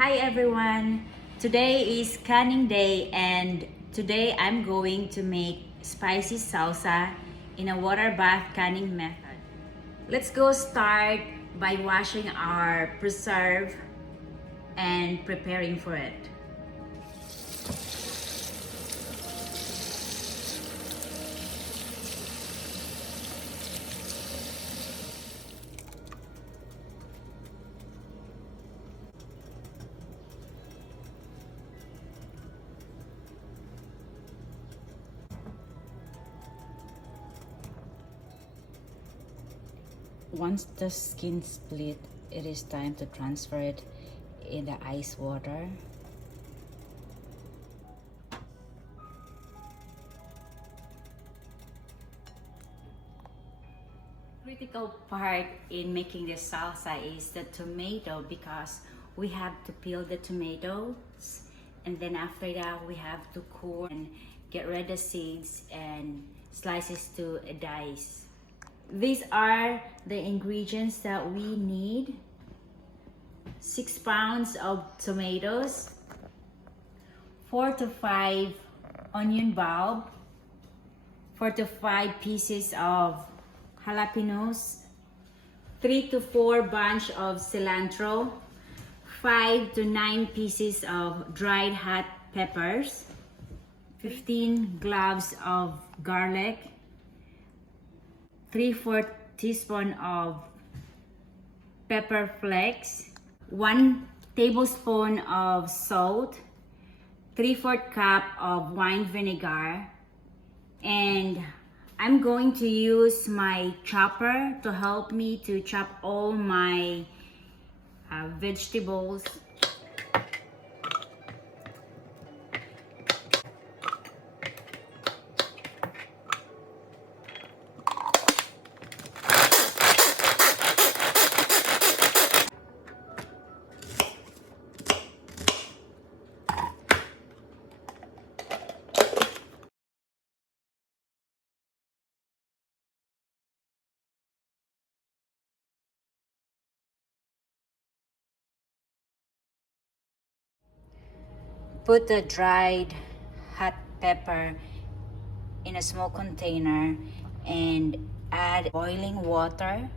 Hi everyone! Today is canning day and today I'm going to make spicy salsa in a water bath canning method. Let's go start by washing our preserve and preparing for it. Once the skin split, it is time to transfer it in the ice water. Critical part in making this salsa is the tomato because we have to peel the tomatoes and then after that we have to core and get rid of the seeds and slices to a dice. These are the ingredients that we need: 6 pounds of tomatoes, 4 to 5 onion bulb, 4 to 5 pieces of jalapenos, 3 to 4 bunch of cilantro, 5 to 9 pieces of dried hot peppers, 15 cloves of garlic, 3/4 teaspoon of pepper flakes, 1 tablespoon of salt, 3/4 cup of wine vinegar, and I'm going to use my chopper to help me to chop all my vegetables. Put the dried hot pepper in a small container and add boiling water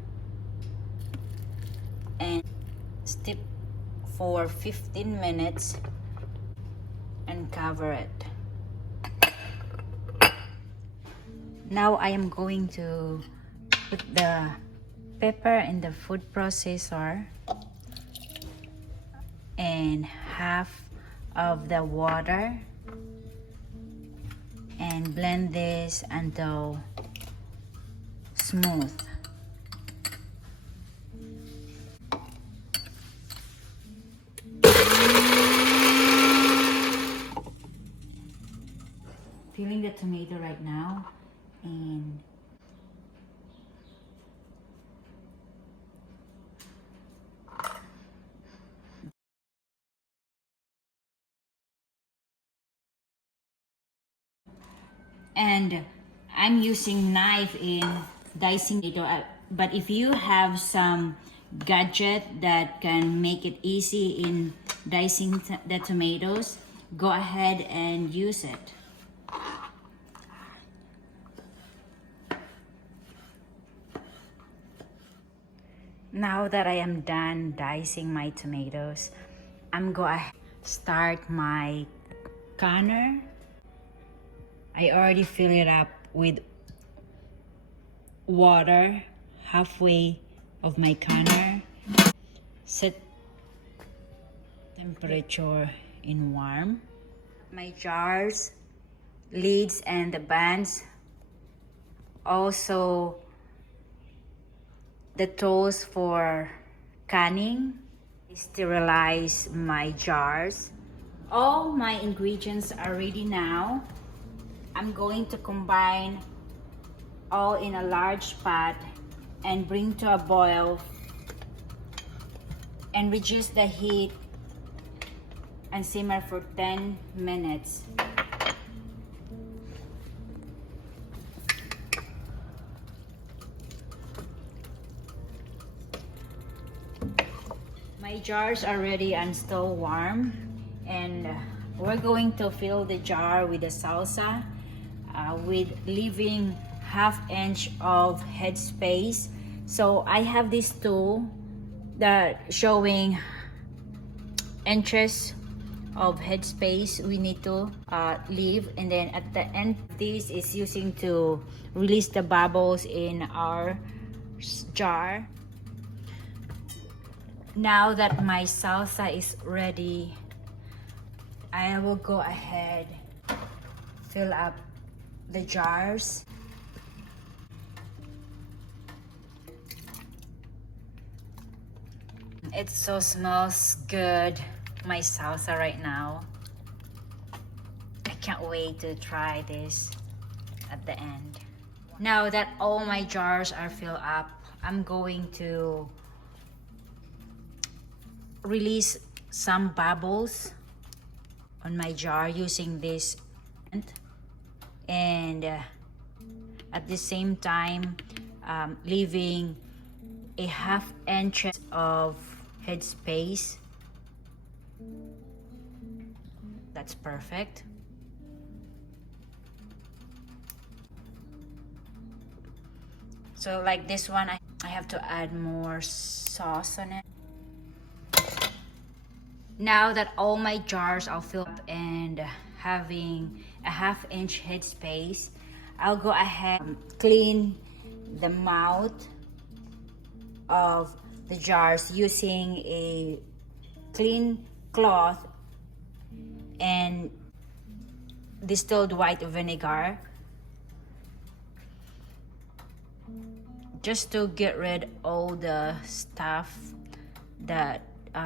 and steep for 15 minutes and cover it. Now I am going to put the pepper in the food processor and half of the water and blend this until smooth. Peeling the tomato right now and I'm using knife in dicing tomato, but if you have some gadget that can make it easy in dicing the tomatoes, go ahead and use it. Now that I am done dicing my tomatoes, I'm going to start my canner. I already fill it up with water halfway of my canner. Set temperature in warm. My jars, lids, and the bands. Also the tools for canning. Sterilize my jars. All my ingredients are ready now. I'm going to combine all in a large pot and bring to a boil and reduce the heat and simmer for 10 minutes. My My jars are ready and still warm, and we're going to fill the jar with the salsa, with leaving 1/2 inch of head space. So I have this tool that showing inches of head space we need to leave, and then at the end this is using to release the bubbles in our jar. Now that my salsa is ready, I will go ahead, fill up the jars. It so smells good, my salsa right now. I can't wait to try this at the end. Now that all my jars are filled up, I'm going to release some bubbles on my jar using this, and at the same time leaving a 1/2 inch of head space. That's perfect. So like this one, I have to add more sauce on it. Now that all my jars are filled up and having a 1/2 inch head space, I'll go ahead and clean the mouth of the jars using a clean cloth and distilled white vinegar, just to get rid all the stuff that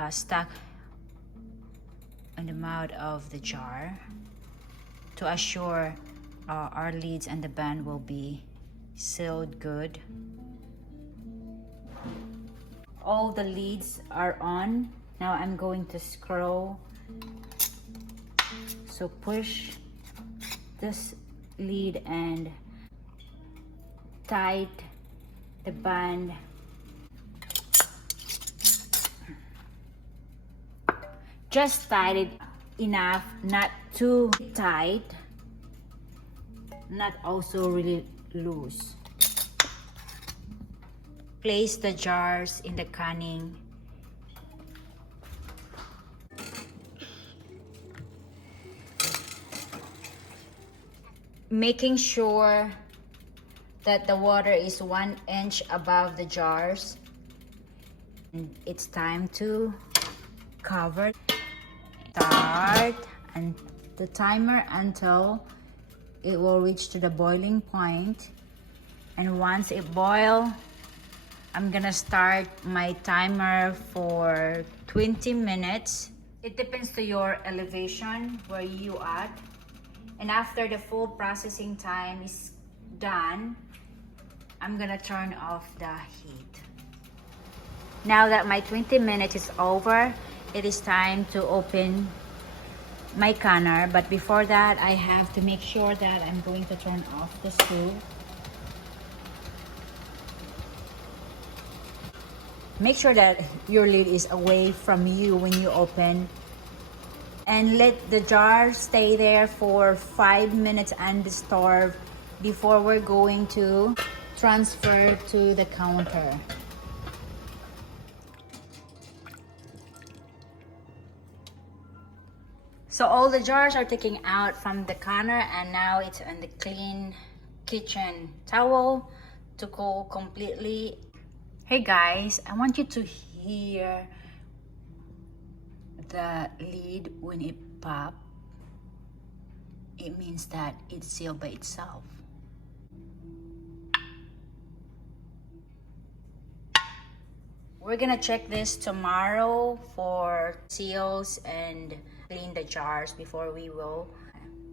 stuck in the mouth of the jar, to assure our lids and the band will be sealed good. All the lids are on. Now I'm going to screw. So push this lid and tight the band. Just tight it enough, not too tight, not also really loose. Place the jars in the canning. Making sure that the water is 1 inch above the jars. And it's time to cover. Start and the timer until it will reach to the boiling point. And once it boils, I'm gonna start my timer for 20 minutes. It depends to your elevation where you at. And after the full processing time is done, I'm gonna turn off the heat. Now that my 20 minutes is over, it is time to open my canner. But before that, I have to make sure that I'm going to turn off the stove. Make sure that your lid is away from you when you open. And let the jar stay there for 5 minutes undisturbed before we're going to transfer to the counter. So all the jars are taken out from the counter, and now it's on the clean kitchen towel to cool completely. Hey guys, I want you to hear the lid when it pops. It means that it's sealed by itself. We're gonna check this tomorrow for seals and clean the jars before we will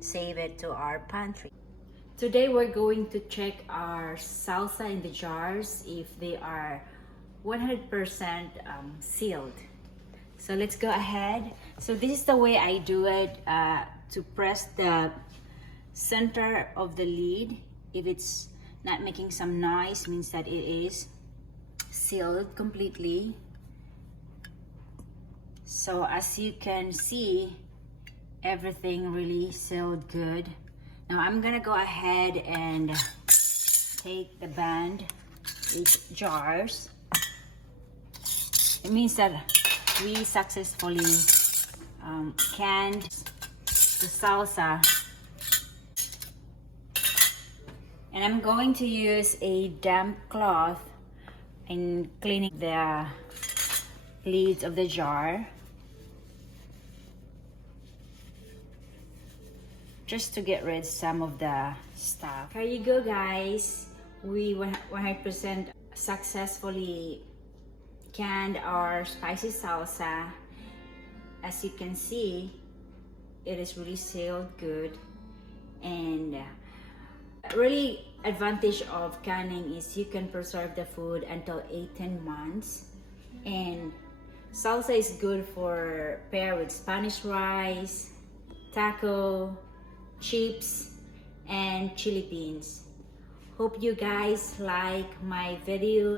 save it to our pantry. Today we're going to check our salsa in the jars if they are 100% sealed. So let's go ahead. So this is the way I do it, to press the center of the lid. If it's not making some noise, means that it is sealed completely. So as you can see, everything really sealed good. Now I'm gonna go ahead and take the band, these jars. It means that we successfully canned the salsa. And I'm going to use a damp cloth in cleaning the lids of the jar, just to get rid some of the stuff. Here you go, guys. We 100% successfully canned our spicy salsa. As you can see, it is really sealed good. And really advantage of canning is you can preserve the food until 18 months. And salsa is good for pair with Spanish rice, taco, chips, and chili beans. Hope you guys like my video.